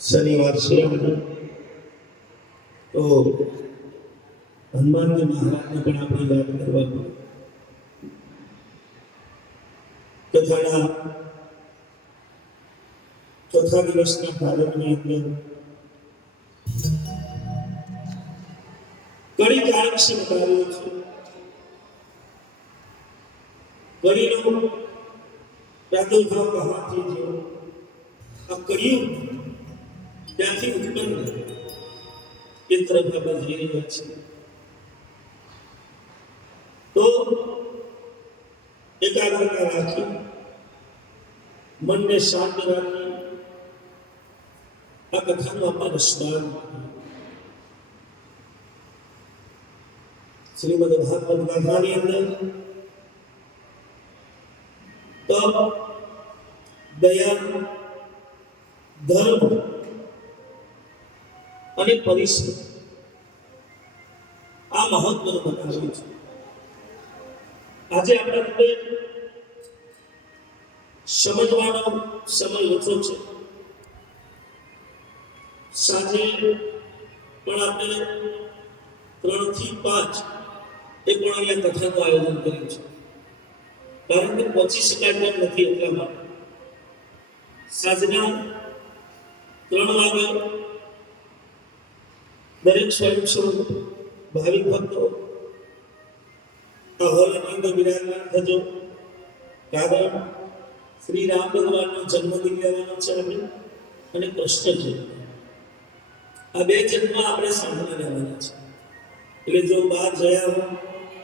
शनिवार से तो हनुमान जी महाराज ने पण आपणी याद करवा कथाना चौथा दिवसना કાર્યની અંદર કડી કાળ વિશે બતાવ્યું છે. કડીનો પ્રાદુર્ભાવ કહાથી થયો, આ કળિયુગ ત્યાંથી ઉત્પન્ન એ તરફ આપણે જઈ રહ્યા છીએ. તો એકાગ્રતા રાખી, મનને શાંત રાખી આ કથાનું આપણે સ્મરણ શ્રીમદ ભાગવત ગાથાની અંદર તપ, દયા, ધર્મ અને પરિશ્રમ આ મહત્વનું બનાવ્યું છે. આજે આપણા માટે સમજવાનો સમય ઓછો છે. સાંજે પણ આપણે 3 થી 5 એક પણ અહીંયા કથાનું આયોજન કર્યું છે, કારણ કે પહોંચી શકાય તેમ નથી. એટલા માટે સાંજના 3 વાગે દરેક સ્વયંસેવક ભાવિક ભક્તો આ હોલની અંદર વિરાજમાન થજો. કારણ શ્રી રામ ભગવાનનો જન્મદિન લેવાનો છે આપણે, અને કૃષ્ણ જન્મ. આ બે જન્મ આપણે સાંભળી લેવાના છે. એટલે જો બહાર ગયા હોય